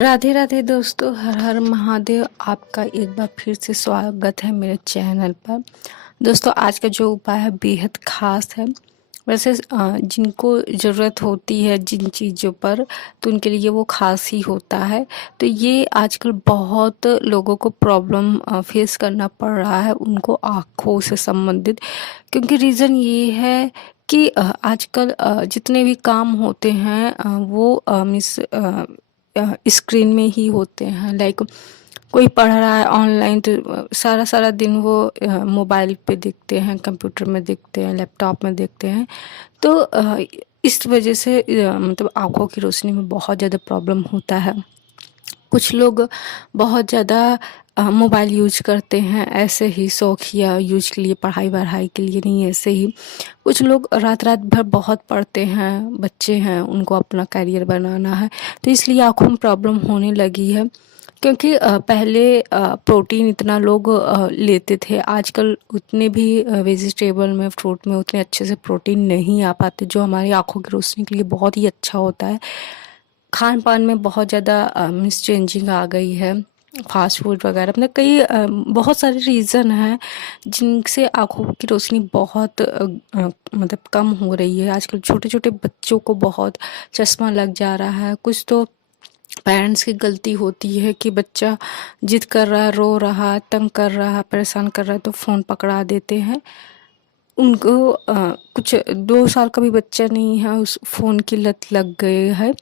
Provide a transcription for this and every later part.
राधे राधे दोस्तों, हर हर महादेव। आपका एक बार फिर से स्वागत है मेरे चैनल पर। दोस्तों, आज का जो उपाय है बेहद खास है। वैसे जिनको ज़रूरत होती है जिन चीज़ों पर, तो उनके लिए वो खास ही होता है। तो ये आजकल बहुत लोगों को प्रॉब्लम फेस करना पड़ रहा है, उनको आँखों से संबंधित। क्योंकि रीज़न ये है कि आजकल जितने भी काम होते हैं वो मिस स्क्रीन में ही होते हैं। लाइक कोई पढ़ रहा है ऑनलाइन, तो सारा सारा दिन वो मोबाइल पे देखते हैं, कंप्यूटर में देखते हैं, लैपटॉप में देखते हैं। तो इस वजह से मतलब आँखों की रोशनी में बहुत ज़्यादा प्रॉब्लम होता है। कुछ लोग बहुत ज़्यादा मोबाइल यूज करते हैं ऐसे ही शौकिया यूज के लिए, पढ़ाई वढ़ाई के लिए नहीं, ऐसे ही। कुछ लोग रात रात भर बहुत पढ़ते हैं, बच्चे हैं, उनको अपना करियर बनाना है, तो इसलिए आँखों में प्रॉब्लम होने लगी है। क्योंकि पहले प्रोटीन इतना लोग लेते थे, आजकल उतने भी वेजिटेबल में, फ्रूट में उतने अच्छे से प्रोटीन नहीं आ पाते जो हमारी आँखों की रोशनी के लिए बहुत ही अच्छा होता है। खान पान में बहुत ज़्यादा मिस चेंजिंग आ गई है, फास्ट फूड वगैरह, मतलब कई बहुत सारे रीज़न हैं जिनसे आँखों की रोशनी बहुत मतलब कम हो रही है। आजकल छोटे छोटे बच्चों को बहुत चश्मा लग जा रहा है। कुछ तो पेरेंट्स की गलती होती है कि बच्चा जिद कर रहा है, रो रहा है, तंग कर रहा है, परेशान कर रहा है, तो फ़ोन पकड़ा देते हैं उनको। कुछ 2 साल का भी बच्चा नहीं है, उस फ़ोन की लत लग गई है।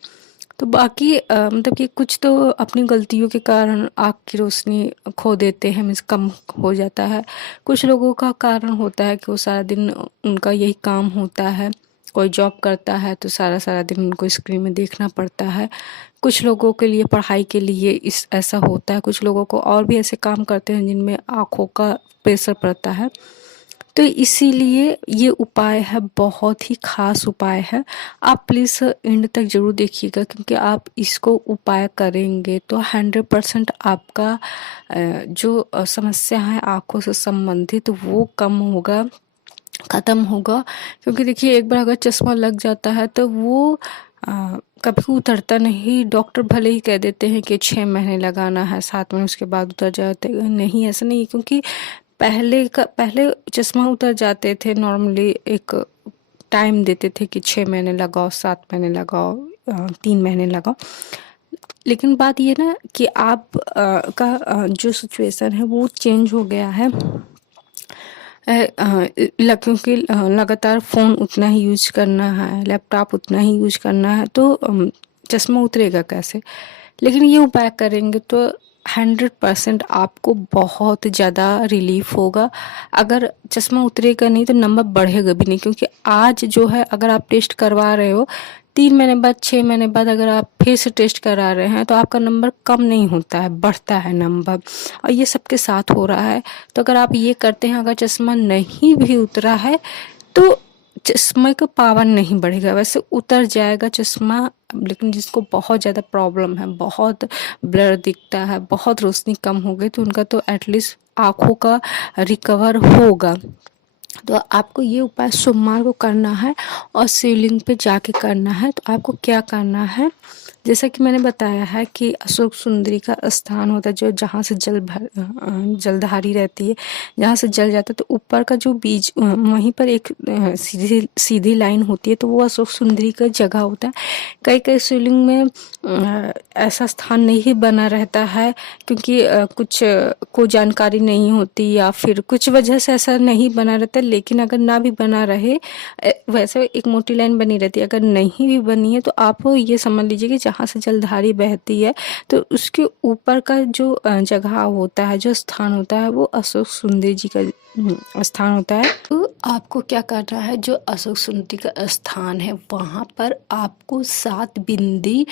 तो बाकी मतलब कि कुछ तो अपनी गलतियों के कारण आँख की रोशनी खो देते हैं, मीन्स कम हो जाता है। कुछ लोगों का कारण होता है कि वो सारा दिन उनका यही काम होता है, कोई जॉब करता है तो सारा सारा दिन उनको स्क्रीन में देखना पड़ता है। कुछ लोगों के लिए पढ़ाई के लिए इस ऐसा होता है, कुछ लोगों को और भी ऐसे काम करते हैं जिनमें आँखों का प्रेशर पड़ता है। तो इसीलिए ये उपाय है, बहुत ही ख़ास उपाय है। आप प्लीज़ एंड तक ज़रूर देखिएगा, क्योंकि आप इसको उपाय करेंगे तो 100% आपका जो समस्या है आँखों से संबंधित वो कम होगा, ख़त्म होगा। क्योंकि देखिए, एक बार अगर चश्मा लग जाता है तो वो कभी उतरता नहीं। डॉक्टर भले ही कह देते हैं कि 6 महीने लगाना है, 7 महीने उसके बाद उतर जाते नहीं, ऐसा नहीं है। क्योंकि पहले चश्मा उतर जाते थे नॉर्मली, एक टाइम देते थे कि 6 महीने लगाओ, 7 महीने लगाओ, 3 महीने लगाओ। लेकिन बात ये ना कि आप जो सिचुएशन है वो चेंज हो गया है। क्योंकि लगातार फ़ोन उतना ही यूज करना है, लैपटॉप उतना ही यूज करना है, तो चश्मा उतरेगा कैसे? लेकिन ये उपाय करेंगे तो 100% आपको बहुत ज़्यादा रिलीफ होगा। अगर चश्मा उतरेगा नहीं तो नंबर बढ़ेगा भी नहीं। क्योंकि आज जो है, अगर आप टेस्ट करवा रहे हो, 3 महीने बाद, 6 महीने बाद अगर आप फिर से टेस्ट करा रहे हैं, तो आपका नंबर कम नहीं होता है, बढ़ता है नंबर। और ये सबके साथ हो रहा है। तो अगर आप ये करते हैं, अगर चश्मा नहीं भी उतरा है तो चश्मे का पावर नहीं बढ़ेगा, वैसे उतर जाएगा चश्मा। लेकिन जिसको बहुत ज़्यादा प्रॉब्लम है, बहुत ब्लर दिखता है, बहुत रोशनी कम हो गई, तो उनका तो एटलीस्ट आँखों का रिकवर होगा। तो आपको ये उपाय सोमवार को करना है और शिवलिंग पे जाके करना है। तो आपको क्या करना है, जैसा कि मैंने बताया है कि अशोक सुंदरी का स्थान होता है, जो जहाँ से जलधारी रहती है, जहाँ से जल जाता है, तो ऊपर का जो बीज, वहीं पर एक सीधी सीधी लाइन होती है, तो वो अशोक सुंदरी का जगह होता है। कई कई शिवलिंग में ऐसा स्थान नहीं बना रहता है, क्योंकि कुछ को जानकारी नहीं होती या फिर कुछ वजह से ऐसा नहीं बना रहता। लेकिन अगर ना भी बना रहे, वैसे एक मोटी लाइन बनी रहती है, अगर नहीं भी बनी है तो आप ये समझ लीजिए कि जहाँ से जलधारी बहती है, तो उसके ऊपर का जो जगह होता है, जो स्थान होता है, वो अशोक सुंदर जी का स्थान होता है। तो आपको क्या करना है, जो अशोक सुंदरी का स्थान है वहाँ पर आपको 7 बिंदी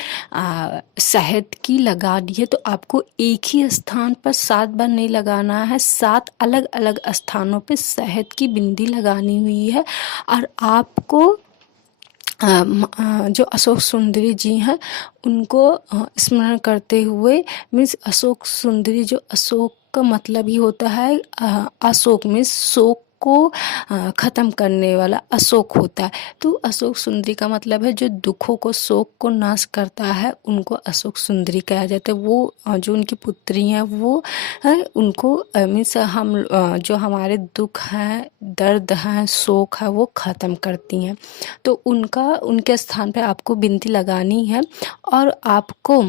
शहद की लगानी है। तो आपको एक ही स्थान पर 7 बार नहीं लगाना है, 7 अलग अलग स्थानों पे शहद की बिंदी लगानी हुई है। और आपको जो अशोक सुंदरी जी हैं उनको स्मरण करते हुए, मीन्स अशोक सुंदरी, जो अशोक का मतलब ही होता है अशोक मीन्स शोक को ख़त्म करने वाला अशोक होता है। तो अशोक सुंदरी का मतलब है जो दुखों को, शोक को नाश करता है, उनको अशोक सुंदरी कहा जाता है। वो जो उनकी पुत्री हैं वो उनको मीन्स जो हमारे दुख हैं, दर्द हैं, शोक है, वो ख़त्म करती हैं। तो उनके स्थान पे आपको बिंदी लगानी है और आपको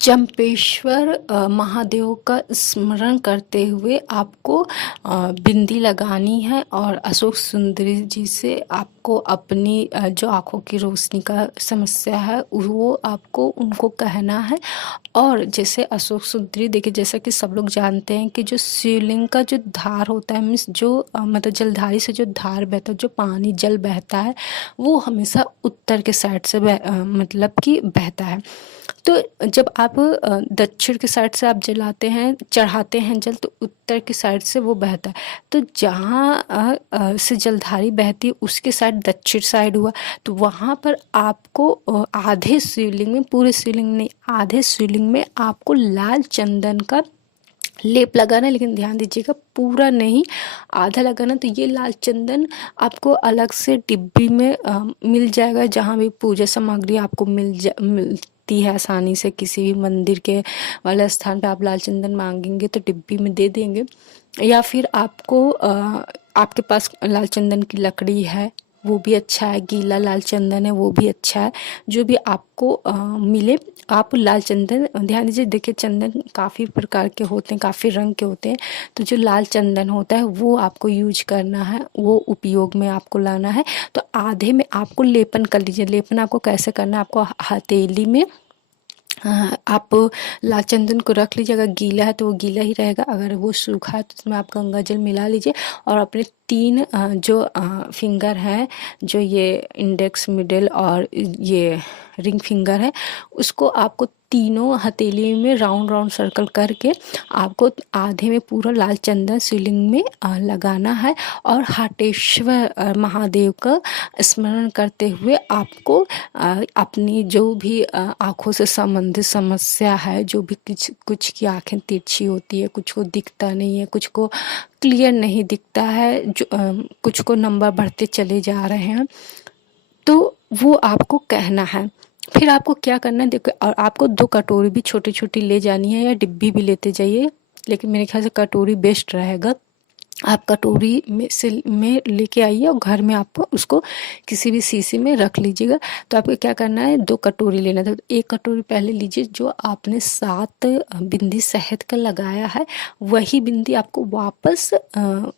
चंपेश्वर महादेव का स्मरण करते हुए आपको बिंदी लगानी है और अशोक सुंदरी जी से आपको अपनी जो आँखों की रोशनी का समस्या है वो आपको उनको कहना है। और जैसे अशोक सुंदरी देखिए, जैसा कि सब लोग जानते हैं कि जो शिवलिंग का जो धार होता है, मीन्स जो मतलब जलधारी से जो धार बहता है, जो पानी जल बहता है, वो हमेशा उत्तर के साइड से मतलब कि बहता है। तो जब आप दक्षिण की साइड से आप जलाते हैं, चढ़ाते हैं जल, तो उत्तर की साइड से वो बहता है। तो जहाँ से जलधारी बहती है उसके साइड दक्षिण साइड हुआ, तो वहाँ पर आपको आधे शिवलिंग में, पूरे शिवलिंग नहीं, आधे शिवलिंग में आपको लाल चंदन का लेप लगाना है। लेकिन ध्यान दीजिएगा, पूरा नहीं, आधा लगाना। तो ये लाल चंदन आपको अलग से डिब्बी में मिल जाएगा, जहाँ भी पूजा सामग्री आपको मिलती है आसानी से। किसी भी मंदिर के वाले स्थान पे आप लाल चंदन मांगेंगे तो डिब्बी में दे देंगे, या फिर आपको आपके पास लाल चंदन की लकड़ी है वो भी अच्छा है, गीला लाल चंदन है वो भी अच्छा है, जो भी आपको मिले आप लाल चंदन। ध्यान दीजिए, देखिए चंदन काफ़ी प्रकार के होते हैं, काफ़ी रंग के होते हैं। तो जो लाल चंदन होता है वो आपको यूज करना है, वो उपयोग में आपको लाना है। तो आधे में आपको लेपन कर लीजिए। लेपन आपको कैसे करना है, आपको हथेली में आप लाल चंदन को रख लीजिए। अगर गीला है तो वो गीला ही रहेगा, अगर वो सूखा है तो उसमें आप गंगा जल मिला लीजिए और अपने 3 जो फिंगर हैं, जो ये इंडेक्स, मिडिल और ये रिंग फिंगर है, उसको आपको तीनों हथेली में राउंड राउंड सर्कल करके आपको आधे में पूरा लाल चंदन शिवलिंग में लगाना है और हाटेश्वर महादेव का स्मरण करते हुए आपको अपनी जो भी आँखों से संबंधित समस्या है, जो भी कुछ की आँखें तिरछी होती है, कुछ को दिखता नहीं है, कुछ को क्लियर नहीं दिखता है, जो कुछ को नंबर बढ़ते चले जा रहे हैं, तो वो आपको कहना है। फिर आपको क्या करना है, देखो, और आपको 2 कटोरी भी छोटी छोटी ले जानी है, या डिब्बी भी लेते जाइए, लेकिन मेरे ख्याल से कटोरी बेस्ट रहेगा। आप कटोरी में लेके आइए और घर में आप उसको किसी भी शीशी में रख लीजिएगा। तो आपको क्या करना है, 2 कटोरी लेना था। तो 1 कटोरी पहले लीजिए, जो आपने 7 बिंदी शहद का लगाया है, वही बिंदी आपको वापस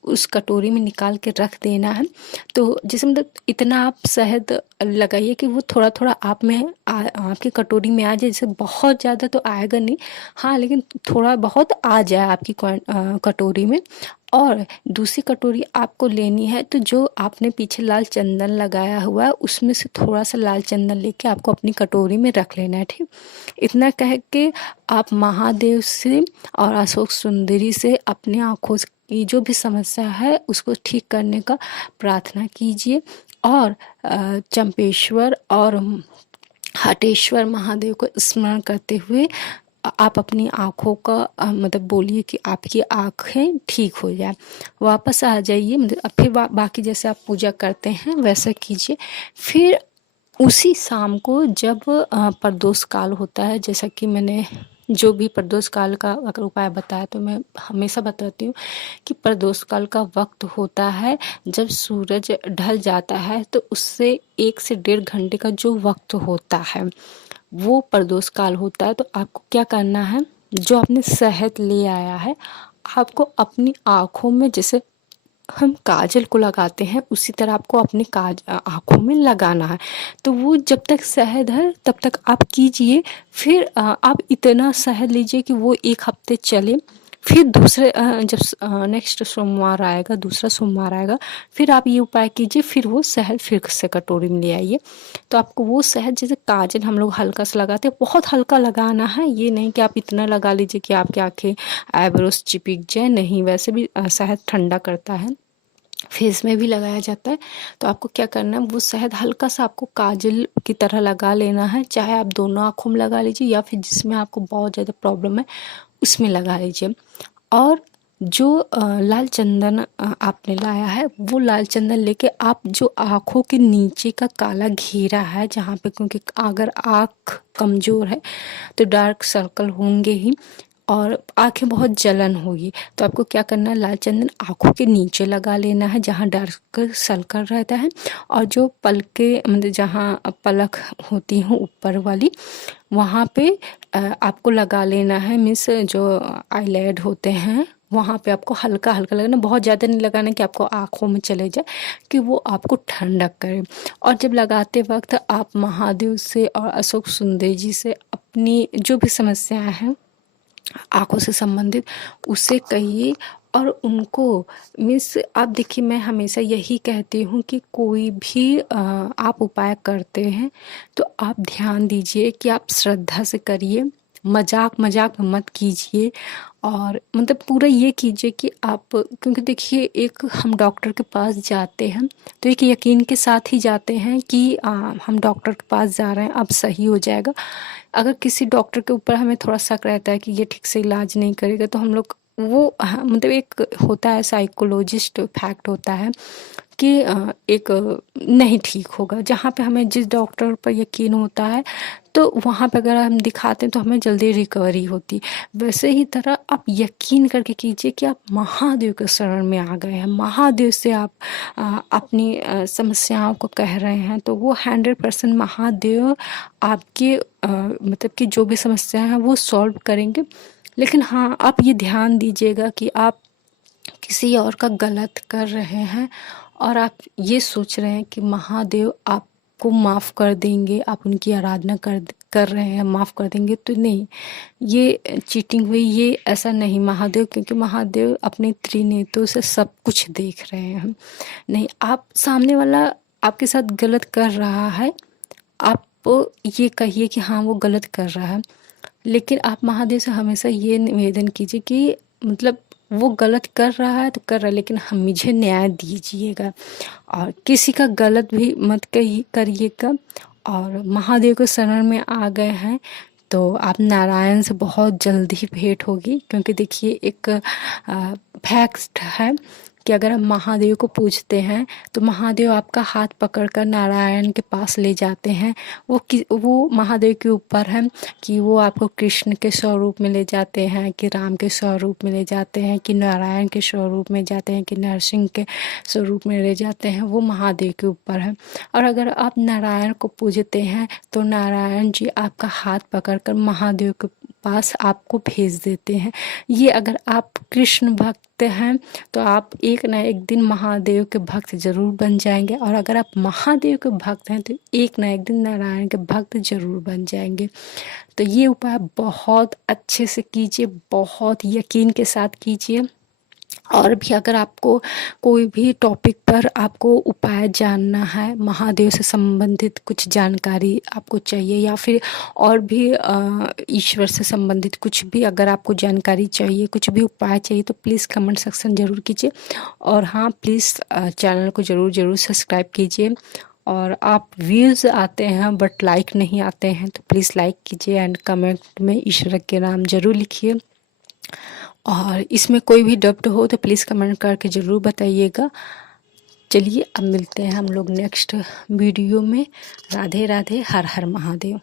उस कटोरी में निकाल के रख देना है। तो जैसे मतलब इतना आप शहद लगाइए कि वो थोड़ा थोड़ा आप में आपकी कटोरी में आ जाए। जैसे बहुत ज़्यादा तो आएगा नहीं, हाँ, लेकिन थोड़ा बहुत आ जाए आपकी कटोरी में। और दूसरी कटोरी आपको लेनी है, तो जो आपने पीछे लाल चंदन लगाया हुआ है उसमें से थोड़ा सा लाल चंदन लेके आपको अपनी कटोरी में रख लेना है, ठीक। इतना कह के आप महादेव से और अशोक सुंदरी से अपनी आँखों की जो भी समस्या है उसको ठीक करने का प्रार्थना कीजिए। और चंपेश्वर और हाटेश्वर महादेव को स्मरण करते हुए आप अपनी आँखों का मतलब बोलिए कि आपकी आँखें ठीक हो जाए, वापस आ जाइए। मतलब फिर बाकी जैसे आप पूजा करते हैं वैसा कीजिए। फिर उसी शाम को जब प्रदोष काल होता है, जैसा कि मैंने जो भी प्रदोष काल का अगर उपाय बताया तो मैं हमेशा बताती हूँ कि प्रदोष काल का वक्त होता है जब सूरज ढल जाता है, तो उससे 1 से 1.5 घंटे का जो वक्त होता है वो प्रदोष काल होता है। तो आपको क्या करना है, जो आपने शहद ले आया है आपको अपनी आँखों में, जैसे हम काजल को लगाते हैं उसी तरह आपको अपनी आँखों में लगाना है। तो वो जब तक शहद है तब तक आप कीजिए। फिर आप इतना शहद लीजिए कि वो 1 हफ्ते चले। फिर दूसरे जब नेक्स्ट सोमवार आएगा, दूसरा सोमवार आएगा, फिर आप ये उपाय कीजिए, फिर वो शहद फिर से कटोरी में ले आइए। तो आपको वो शहद, जैसे काजल हम लोग हल्का सा लगाते हैं, बहुत हल्का लगाना है, ये नहीं कि आप इतना लगा लीजिए कि आपकी आँखें आईब्रोज चिपक जाए, नहीं। वैसे भी शहद ठंडा करता है, फेस में भी लगाया जाता है। तो आपको क्या करना है, वो शहद हल्का सा आपको काजल की तरह लगा लेना है, चाहे आप दोनों आँखों में लगा लीजिए या फिर जिसमें आपको बहुत ज़्यादा प्रॉब्लम है उसमें लगा लीजिए। और जो लाल चंदन आपने लाया है, वो लाल चंदन लेके आप जो आँखों के नीचे का काला घेरा है जहाँ पे, क्योंकि अगर आँख कमज़ोर है तो डार्क सर्कल होंगे ही और आँखें बहुत जलन होगी, तो आपको क्या करना है, लाल चंदन आँखों के नीचे लगा लेना है जहाँ डार्क सर्कल रहता है। और जो पलके मतलब जहाँ पलक होती हैं ऊपर वाली, वहाँ पे आपको लगा लेना है। मीन्स जो आईलैड होते हैं वहाँ पे आपको हल्का हल्का लगाना, बहुत ज़्यादा नहीं लगाना कि आपको आँखों में चले जाए, कि वो आपको ठंडक करे। और जब लगाते वक्त आप महादेव से और अशोक सुंदर जी से अपनी जो भी समस्याएं हैं आँखों से संबंधित उससे कहिए। और उनको मीन्स आप देखिए, मैं हमेशा यही कहती हूँ कि कोई भी आप उपाय करते हैं तो आप ध्यान दीजिए कि आप श्रद्धा से करिए, मजाक मजाक मत कीजिए। और मतलब पूरा ये कीजिए कि आप, क्योंकि देखिए एक हम डॉक्टर के पास जाते हैं तो एक यकीन के साथ ही जाते हैं कि हम डॉक्टर के पास जा रहे हैं, अब सही हो जाएगा। अगर किसी डॉक्टर के ऊपर हमें थोड़ा शक रहता है कि ये ठीक से इलाज नहीं करेगा तो हम लोग वो मतलब एक होता है साइकोलॉजिस्ट फैक्ट होता है कि एक नहीं ठीक होगा। जहाँ पे हमें जिस डॉक्टर पर यकीन होता है तो वहाँ पे अगर हम दिखाते हैं तो हमें जल्दी रिकवरी होती। वैसे ही तरह आप यकीन करके कीजिए कि आप महादेव के शरण में आ गए हैं, महादेव से आप अपनी समस्याओं को कह रहे हैं, तो वो 100% महादेव आपके मतलब कि जो भी समस्या है वो सॉल्व करेंगे। लेकिन हाँ, आप ये ध्यान दीजिएगा कि आप किसी और का गलत कर रहे हैं और आप ये सोच रहे हैं कि महादेव आपको माफ़ कर देंगे, आप उनकी आराधना कर रहे हैं, माफ़ कर देंगे, तो नहीं, ये चीटिंग हुई, ये ऐसा नहीं। महादेव, क्योंकि महादेव अपने त्रिनेत्रों से सब कुछ देख रहे हैं। नहीं, आप सामने वाला आपके साथ गलत कर रहा है, आप ये कहिए कि हाँ वो गलत कर रहा है, लेकिन आप महादेव से हमेशा ये निवेदन कीजिए कि मतलब वो गलत कर रहा है तो कर रहा है, लेकिन हम मुझे न्याय दीजिएगा। और किसी का गलत भी मत करिएगा। और महादेव के शरण में आ गए हैं तो आप नारायण से बहुत जल्दी भेंट होगी, क्योंकि देखिए एक फैक्ट है कि अगर हम महादेव को पूजते हैं तो महादेव आपका हाथ पकड़कर नारायण के पास ले जाते हैं। वो महादेव के ऊपर है कि वो आपको कृष्ण के स्वरूप में ले जाते हैं, कि राम के स्वरूप में ले जाते हैं, कि नारायण के स्वरूप में जाते हैं, कि नरसिंह के स्वरूप में ले जाते हैं, वो महादेव के ऊपर है। और अगर आप नारायण को पूजते हैं तो नारायण जी आपका हाथ पकड़कर महादेव के पास आपको भेज देते हैं। ये अगर आप कृष्ण भक्त हैं तो आप एक ना एक दिन महादेव के भक्त जरूर बन जाएंगे, और अगर आप महादेव के भक्त हैं तो एक ना एक दिन नारायण के भक्त जरूर बन जाएंगे। तो ये उपाय बहुत अच्छे से कीजिए, बहुत यकीन के साथ कीजिए। और भी अगर आपको कोई भी टॉपिक पर आपको उपाय जानना है, महादेव से संबंधित कुछ जानकारी आपको चाहिए, या फिर और भी ईश्वर से संबंधित कुछ भी अगर आपको जानकारी चाहिए, कुछ भी उपाय चाहिए, तो प्लीज़ कमेंट सेक्शन ज़रूर कीजिए। और हाँ, प्लीज़ चैनल को ज़रूर सब्सक्राइब कीजिए। और आप व्यूज़ आते हैं बट लाइक नहीं आते हैं तो प्लीज़ लाइक कीजिए एंड कमेंट में ईश्वर के नाम ज़रूर लिखिए। और इसमें कोई भी डाउट हो तो प्लीज़ कमेंट करके ज़रूर बताइएगा। चलिए अब मिलते हैं हम लोग नेक्स्ट वीडियो में। राधे राधे, हर हर महादेव।